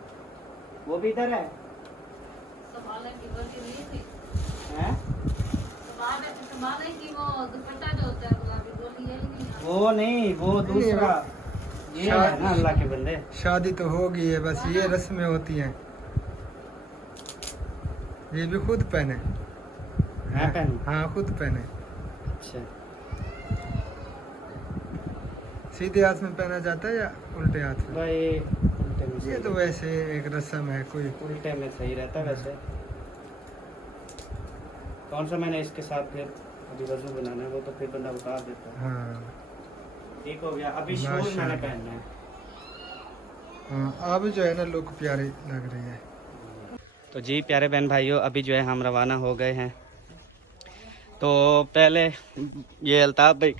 वो भी इधर है। संभालने की गलती नहीं थी। हैं? संभालने की वो दुपट्टा जो होता है गुलाबी वो लिए ही नहीं। वो नहीं, वो दूसरा ये है ना अल्लाह के बंदे। शादी तो हो गई है, बस ये रस्में होती हैं। ये भी खुद पहने। मैं पहनूं? हाँ खुद पहने। अच्छा सीधे हाथ में पहना जाता है या उल्टे हाथ में? भाई उल्टे में ये तो सही- वैसे एक रस्म है कोई। उल्टे में सही रहता है वैसे। कौन सा मैंने इसके साथ फिर अभी वजू बनाना है, वो तो फिर बंदा उतार देता है। हाँ ठीक हो गया। अभी शूज माशाल्लाह। मैंने पहनना है। हाँ अब जो है ना लुक प्यारी लग रही है। तो जी प्यारे बहन भाइयों, अभी जो है हम रवाना हो गए हैं। तो पहले ये अल्ताफ़ भाई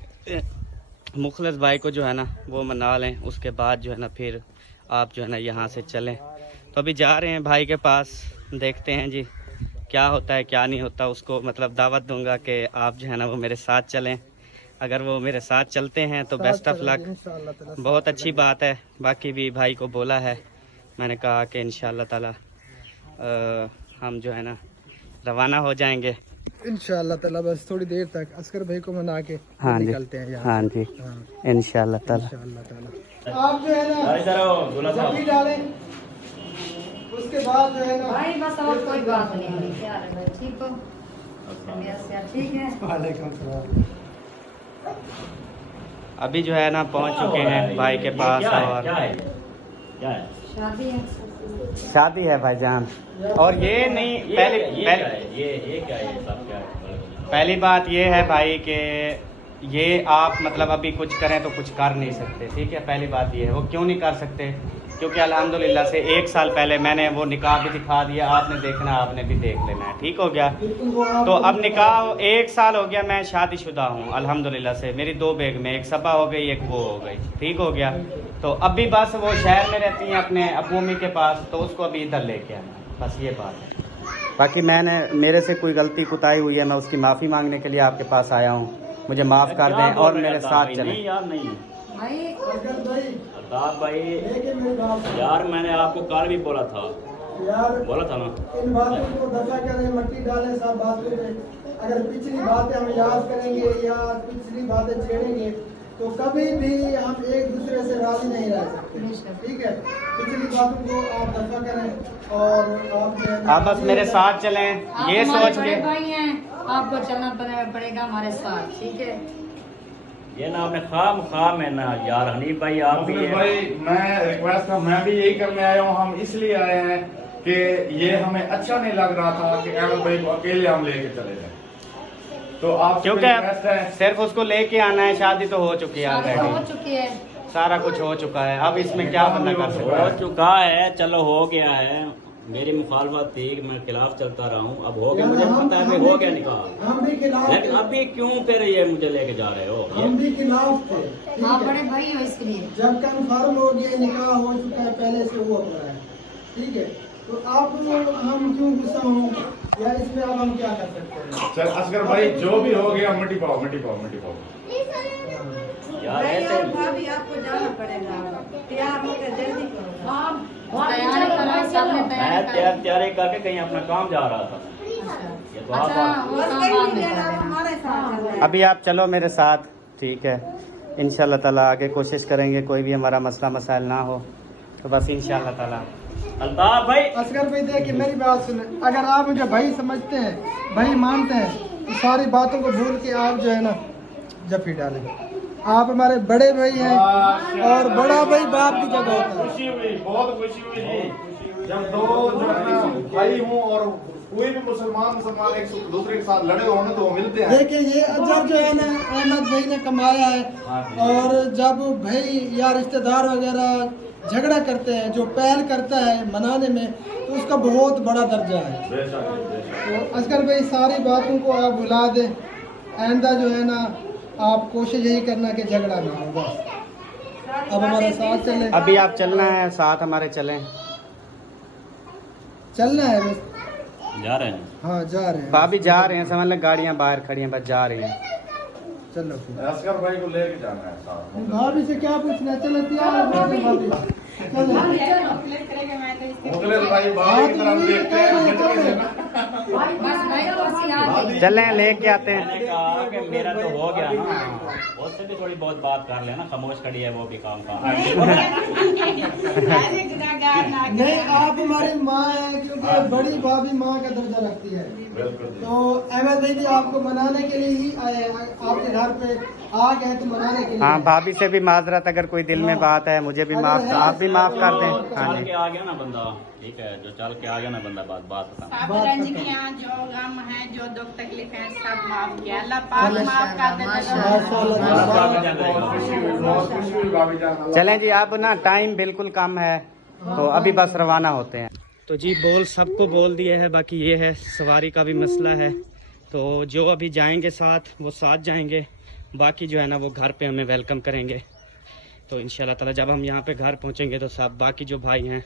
मुखलिस भाई को जो है ना वो मना लें, उसके बाद जो है ना फिर आप जो है ना यहाँ से चलें। तो अभी जा रहे हैं भाई के पास, देखते हैं जी क्या होता है क्या नहीं होता। उसको मतलब दावत दूंगा कि आप जो है ना वो मेरे साथ चलें। अगर वो मेरे साथ चलते हैं तो बेस्ट ऑफ लक, इंशाअल्लाह ताला बहुत अच्छी बात है। बाकी भी भाई को बोला है, मैंने कहा कि इंशाअल्लाह ताला हम जो है ना रवाना हो जाएंगे। इंशाल्लाह ताला बस थोड़ी देर तक असगर भाई को मना के हाँ जी निकलते हैं यहाँ हाँ जी हाँ। इंशाल्लाह ताला। इंशाल्लाह ताला आप जो है ना जब भी डालें उसके बाद जो है ना भाई बस और कोई बात नहीं है, क्या है भाई, ठीक हो? तबीयत से ठीक है? वालेकुम सलाम। अभी जो है ना पहुंच चुके हैं भाई के पास और शादी है। शादी है भाईजान। और ये नहीं पहली बात ये है भाई कि ये आप मतलब अभी कुछ करें तो कुछ कर नहीं सकते, ठीक है। पहली बात ये है, वो क्यों नहीं कर सकते, क्योंकि अल्हम्दुलिल्लाह से 1 साल पहले मैंने वो निकाह भी दिखा दिया, आपने देखना आपने भी देख लेना है, ठीक हो गया। तो अब निकाह 1 साल हो गया, मैं शादीशुदा हूँ अल्हम्दुलिल्लाह से। मेरी 2 बेगमें, एक सबा हो गई एक वो हो गई, ठीक हो गया। तो अभी बस वो शहर में रहती हैं अपने अब्बू अम्मी के पास, तो उसको अभी इधर लेके आना, बस ये बात है। बाकी मेरे से कोई गलती कुताही हुई है, मैं उसकी माफ़ी मांगने के लिए आपके पास आया हूँ, मुझे माफ़ कर दें और मेरे साथ चलें। भाई भाई यार मैंने आपको कल भी बोला था ना, इन बातों को दफा करें, मट्टी डालें सब बातों पे। अगर पिछली बातें हम याद करेंगे या पिछली बातें छेड़ेंगे तो कभी भी हम एक दूसरे से राजी नहीं रह सकते, ठीक है। पिछली बातों को आप दफा करें और आप बस मेरे साथ चलें, ये सोच के। भाई हैं, आपको चलना पड़ेगा हमारे साथ, ठीक है। ये ना आपने खाम है ना यार हनीफ भाई, आप भी अब्दुल भाई मैं रिक्वेस्ट था, मैं भी यही करने आया हूँ। हम इसलिए आए हैं कि ये हमें अच्छा नहीं लग रहा था कि अहमद भाई को अकेले हम लेके चले जाए, तो आप क्योंकि सिर्फ उसको लेके आना है, शादी तो हो चुकी है शादी हो ऑलरेडी, चुकी है, सारा कुछ हो चुका है, अब इसमें क्या बंदा कर सकता हो है। चुका है, चलो हो गया है। मेरी मुखालफत थी कि मैं खिलाफ चलता रहा हूँ, अब हो गया, मुझे पता है हो गया निकाह, हम भी खिलाफ, लेकिन अभी क्यों फिर ये मुझे लेके जा रहे हो? हम भी खिलाफ थे, ठीक आप है। बड़े भाई हो इसके लिए। जब कन्फर्म हो गया निकाह हो चुका है, पहले से हुआ पड़ा है, ठीक है। तो आप हम क्यों गुस्सा हो या इसमें अब हम क्या कर सकते हैं? चल असगर भाई जो भी हो गया मिट्टी पाओ मिट्टी पाओ मिट्टी पाओ। यार ऐसे आपको जाना पड़ेगा, तैयार होकर जल्दी करो। आप तैयारी करो, सब में मैं तैयारी करके कहीं अपना काम जा रहा था। ये तो अच्छा, आप वो काम बाद में कर देना। अभी आप चलो मेरे साथ, ठीक है। इंशाल्लाह ताला आगे कोशिश करेंगे कोई भी हमारा मसला मसाइल ना हो, तो बस इंशाल्लाह ताला। अल्ताफ भाई असगर भाई देखिए मेरी बात सुने, अगर आप मुझे भाई समझते हैं, भाई मानते हैं, तो सारी बातों को भूल के आप जो है ना जफी डालें। आप हमारे बड़े भाई हैं और बड़ा भाई बाप की जगह होता है। खुशी हुई, बहुत खुशी हुई जी, जब दो जो है ना भाई हूँ और कोई भी मुसलमान एक दूसरे के साथ लड़े होंगे तो वो मिलते हैं। देखिए ये जब जो है ना अहमद भाई ने कमाया है और जब भाई या रिश्तेदार वगैरह झगड़ा करते हैं, जो पहल करता है मनाने में, तो उसका बहुत बड़ा दर्जा है। तो असगर भाई सारी बातों को आप भुला दें, आइंदा जो है ना आप कोशिश यही करना कि झगड़ा ना हो, बस। अब हमारे साथ चलें। अभी आप चलना है साथ हमारे, चलें चलना है बस। जा रहे हैं। हाँ जा रहे हैं, भाभी जा रहे हैं, समझ लें गाड़ियाँ बाहर खड़ी हैं, बस जा रही हैं। चलो फिर। असगर भाई को लेके जाना है साथ। भाभी से क्या पूछना है? चलो तैयार है भाभी, भाभी चलो। मुखलिस भाई भाभी की तरफ देखते हैं। चलें लेके आते हैं। मैंने कहा कि मेरा तो हो गया ना, उससे भी थोड़ी बहुत बात कर लेना, खामोश खड़ी है वो भी काम का। नहीं आप हमारी माँ है, क्योंकि बड़ी भाभी माँ का दर्जा रखती है। तो अहमद भाई भी आपको मनाने के लिए ही आए, आपके घर पे आ गए तो मनाने के लिए। हाँ भाभी से भी माजरत, अगर कोई दिल में बात है मुझे भी माफ, आप भी माफ कर दें। हाँ चल जी के आ गया ना बंदा, ठीक है, जो चल के आ गया ना बंदा, बात बता। सब रंजियां जो गम है, जो दुख तकलीफ है, सब माफ किया अल्लाह पाक, माफ कर देता। खुशी हुई, बहुत खुशी हुई भाभी जान। चलें जी, अब ना टाइम बिल्कुल कम है, तो अभी बस रवाना होते हैं। तो जी बोल सबको बोल दिए है, बाकी ये है सवारी का भी मसला है, तो जो अभी जाएंगे साथ वो साथ जाएंगे, बाकी जो है ना वो घर पे हमें वेलकम करेंगे। तो इंशाल्लाह ताला जब हम यहाँ पे घर पहुँचेंगे तो सब बाकी जो भाई हैं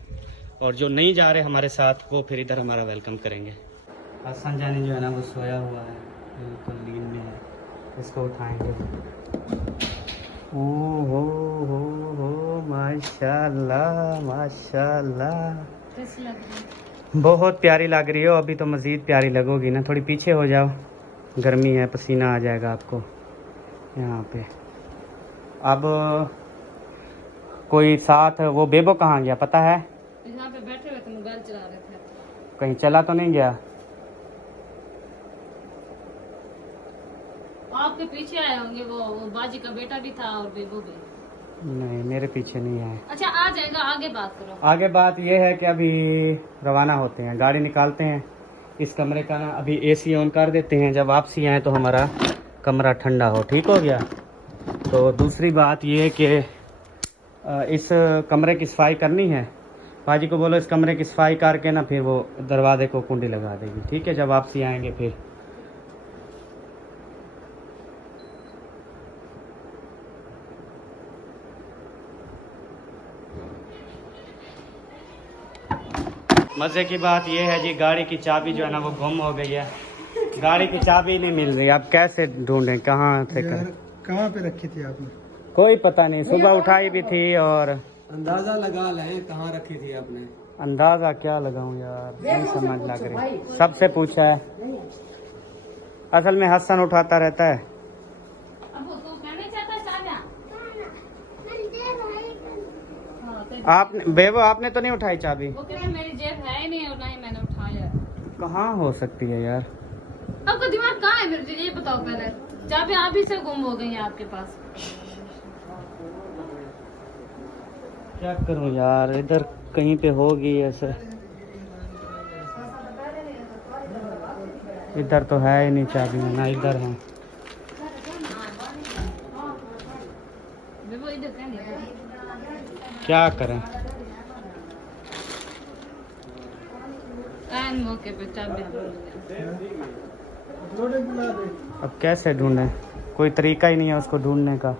और जो नहीं जा रहे हमारे साथ वो फिर इधर हमारा वेलकम करेंगे। हसन जानी जो है ना वो सोया हुआ है, बिल्कुल नींद में है, इसको उठाएंगे। हो माशाल्लाह माशाल्लाह, कैसी लग रही है? बहुत प्यारी लग रही हो, अभी तो मज़ीद प्यारी लगोगी ना, थोड़ी पीछे हो जाओ। गर्मी है, पसीना आ जाएगा आपको यहाँ पे। अब कोई साथ, वो बेबो कहाँ गया पता है? यहाँ पे बैठे हुए थे, मोबाइल चला रहे थे। कहीं चला तो नहीं गया? आपके पीछे आए होंगे, वो बाजी का बेटा भी था और बेबो भी। नहीं, मेरे पीछे नहीं है। अच्छा आ जाएगा, आगे बात करो। आगे बात ये है कि अभी रवाना होते हैं, गाड़ी निकालते हैं इस कमरे का ना, अभी एसी ऑन कर देते हैं, जब वापसी आए तो हमारा कमरा ठंडा हो। ठीक हो गया? तो दूसरी बात ये है कि इस कमरे की सफाई करनी है। पाजी को बोलो इस कमरे की सफाई करके ना फिर वो दरवाजे को कुंडी लगा देगी। ठीक है, जब वापसी आएंगे फिर। मज़े की बात यह है जी, गाड़ी की चाबी जो है ना वो गुम हो गई है। गाड़ी की चाबी नहीं मिल रही, अब कैसे ढूंढें, कहाँ से करें? कहाँ पे रखी थी आपने? कोई पता नहीं, सुबह उठाई भी थी और अंदाजा लगा लें कहाँ रखी थी आपने? अंदाजा क्या लगाऊं यार, नहीं समझ लग रही। सबसे पूछा है, असल में हसन उठाता रहता है। अब वो तो कहने चाहता है साजा। आपने बेबो आपने तो नहीं उठाई चाबी? वो कह रहा मेरी जेब है ही नहीं और ना ही मैंने उठाया। कहाँ हो सकती है यार? आपका दिमाग कहाँ है मेरे, ये बताओ पहले। चाबी आप ही से गुम हो गई है आपके पास। क्या करूं यार, इधर कहीं पे होगी ऐसे। इधर तो है ही नहीं चाबी, ना इधर है। वो इधर कहीं नहीं। क्या करें? ऐन मौके पे चाबी अब कैसे ढूंढें? कोई तरीका ही नहीं है उसको ढूंढने का।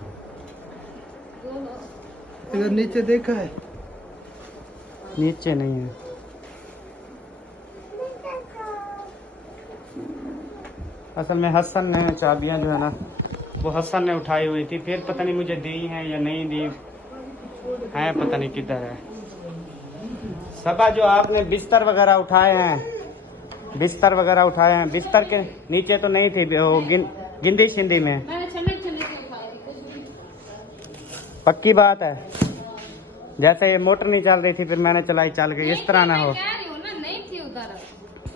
इधर नीचे देखा है? नीचे नहीं है। असल में हसन ने चाबियां जो है ना वो हसन ने उठाई हुई थी, फिर पता नहीं मुझे दी हैं या नहीं दी हैं, पता नहीं किधर है। सबा जो आपने बिस्तर वगैरह उठाए हैं, बिस्तर वगैरह उठाए हैं, बिस्तर के नीचे तो नहीं थी वो गिंदी शिंदी में। मैंने छन्ने छन्ने से उठाई थी। पक्की बात है? जैसे ये मोटर नहीं चल रही थी फिर मैंने चलाई, चल गई, इस तरह ना हो। मैं कह रही हूँ ना, नहीं थी उधर।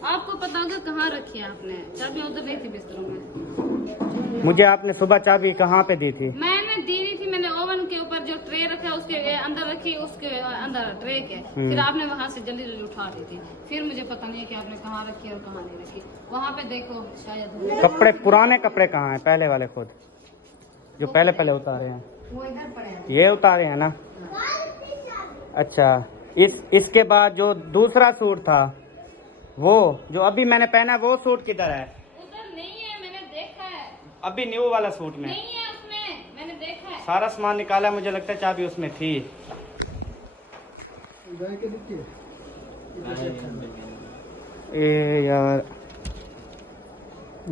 आपको पता होगा कहाँ रखी है आपने चाबी? उधर नहीं थी बिस्तरों में। मुझे आपने सुबह चाबी कहाँ पे दी थी? मैंने दी नहीं थी, मैंने ओवन के ऊपर जो ट्रे रखा है उसके अंदर रखी, उसके अंदर ट्रे के। फिर आपने वहाँ से जल्दी जल्दी उठा दी थी। फिर मुझे पता नहीं है कि आपने कहाँ रखी और कहाँ नहीं रखी। वहाँ पे देखो शायद। कपड़े, पुराने कपड़े कहाँ हैं? पहले वाले खुद जो पहले पहले उतारे हैं, ये उतारे हैं ना? अच्छा, इसके बाद जो दूसरा सूट था वो जो अभी मैंने पहना, वो सूट किधर है? उधर नहीं है, मैंने देखा है। अभी न्यू वाला सूट में नहीं है उसमें, मैंने देखा है। सारा सामान निकाला, मुझे लगता है चाबी उसमें थी। ए यार,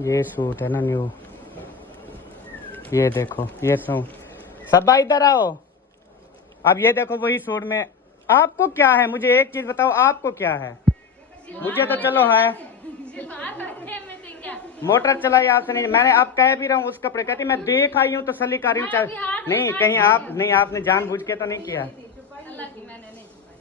ये सूट है ना न्यू, ये देखो, ये सूट। सबा इधर आओ। अब ये देखो वही सूट में। आपको क्या है? मुझे एक चीज बताओ, आपको क्या है? मुझे तो चलो है, मोटर चलाई आपसे नहीं। मैंने अब कह भी रहा हूँ उस कपड़े, कहती मैं देख आई हूँ तो सली कर रही हूँ। नहीं, कहीं आप नहीं, आपने जानबूझ के तो नहीं किया। अल्लाह की मैंने नहीं छुपाई।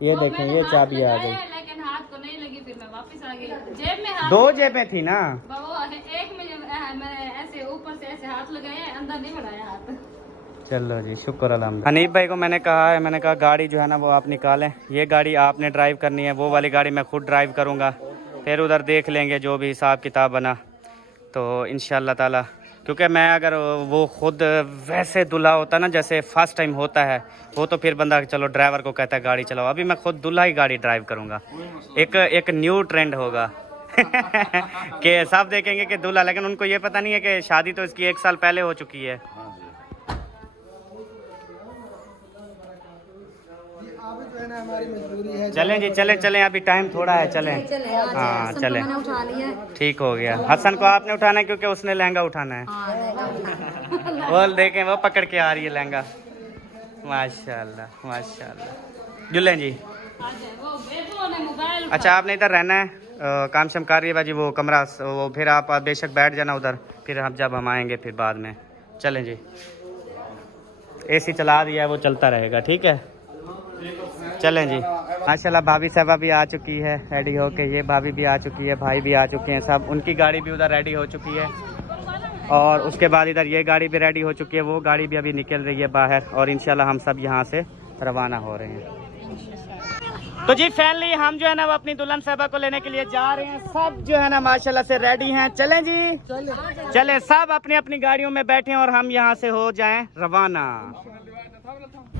ये देखें, ये चाबी आ गई। लेकिन हाथ को नहीं लगी, फिर मैं वापस आ गई। जेब में हाथ, दो जेबें थी ना? एक में मैंने ऐसे ऊपर से ऐसे हाथ लगाया, अंदर नहीं बढ़ाया हाथ। चलो जी, शुक्र अल्हम्दुलिल्लाह। हनीफ भाई को मैंने कहा है, मैंने कहा गाड़ी जो है ना वो आप निकालें, ये गाड़ी आपने ड्राइव करनी है, वो वाली गाड़ी मैं खुद ड्राइव करूँगा। फिर उधर देख लेंगे जो भी हिसाब किताब बना तो इंशाल्लाह ताला। क्योंकि मैं अगर वो खुद वैसे दूल्हा होता ना जैसे फर्स्ट टाइम होता है वो, तो फिर बंदा चलो ड्राइवर को कहता है गाड़ी चलाओ। अभी मैं खुद दूल्हा ही गाड़ी ड्राइव करूँगा। एक न्यू ट्रेंड होगा कि सब देखेंगे कि दूल्हा, लेकिन उनको ये पता नहीं है कि शादी तो इसकी 1 साल पहले हो चुकी है। हमारी मजबूरी है। चलें जी, चलें, अभी टाइम थोड़ा है, चलें। हाँ चलें, ठीक हो गया। हसन को आपने उठाना है क्योंकि उसने लहंगा उठाना है। वो देखें, वो पकड़ के आ रही है लहंगा। माशाल्लाह माशाल्लाह। जुल्लें जी, अच्छा आपने इधर रहना है, काम शम कर रही है बाजी, वो कमरा वो फिर आप बेशक बैठ जाना उधर, फिर हम जब हम आएंगे फिर बाद में। चलें जी, एसी चला दिया है, वो चलता रहेगा, ठीक है। चलें जी। माशाल्लाह भाभी साहबा भी आ चुकी है रेडी होके, ये भाभी भी आ चुकी है, भाई भी आ चुके हैं सब, उनकी गाड़ी भी उधर रेडी हो चुकी है। और उसके बाद इधर ये गाड़ी भी रेडी हो चुकी है, वो गाड़ी भी अभी निकल रही है बाहर, और इंशाल्लाह हम सब यहाँ से रवाना हो रहे हैं। तो जी फैमिली हम जो है ना वो अपनी दुल्हन साहबा को लेने के लिए जा रहे हैं, सब जो है ना माशाल्लाह से रेडी हैं। चलें जी, चलें सब अपनी अपनी गाड़ियों में बैठे और हम यहाँ से हो जाएं रवाना।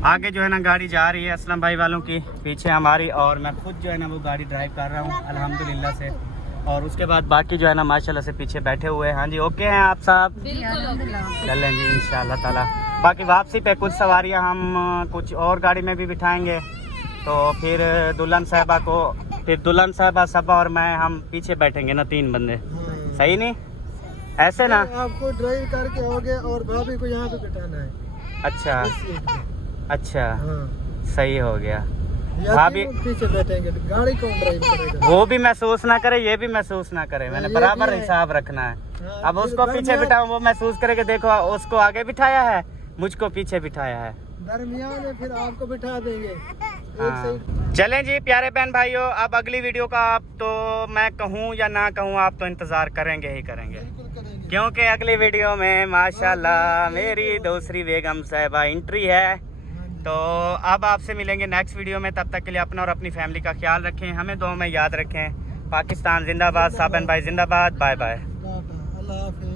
आगे जो है ना गाड़ी जा रही है असलम भाई वालों की, पीछे हमारी, और मैं खुद जो है ना वो गाड़ी ड्राइव कर रहा हूँ अल्हम्दुलिल्लाह से। और उसके बाद बाकी जो है ना माशाल्लाह से पीछे बैठे हुए हैं। हाँ जी, ओके हैं आप सब? चलें जी इंशाल्लाह ताला। बाकी वापसी पे कुछ सवारियाँ हम कुछ और गाड़ी में भी बिठाएंगे, तो फिर दुल्हन साहबा को, फिर दुल्हन साहबा सबा और मैं हम पीछे बैठेंगे ना, 3 बंदे, सही नहीं ऐसे ना? आपको ड्राइव करके आओगे और भाभी को यहाँ पे बिठाना है। अच्छा अच्छा, हाँ। सही हो गया। या भाभी पीछे बैठेंगे, गाड़ी कौन ड्राइव करेगा? वो भी महसूस ना करे, ये भी महसूस ना करे, मैंने बराबर हिसाब रखना है। हाँ, अब उसको पीछे बिठाऊं, वो महसूस करे कि देखो उसको आगे बिठाया है, मुझको पीछे बिठाया है, दरमियान में फिर आपको बिठा देंगे। हाँ। चलें जी प्यारे बहन भाइयों, अब अगली वीडियो का आप तो मैं कहूँ या ना कहूँ, आप तो इंतज़ार करेंगे ही करेंगे, क्योंकि अगली वीडियो में माशाल्लाह मेरी दूसरी बेगम साहिबा एंट्री है। तो अब आपसे मिलेंगे नेक्स्ट वीडियो में, तब तक के लिए अपना और अपनी फैमिली का ख्याल रखें, हमें दुआ में याद रखें। पाकिस्तान जिंदाबाद, साबन भाई जिंदाबाद, बाय बाय। अल्लाह हाफिज़।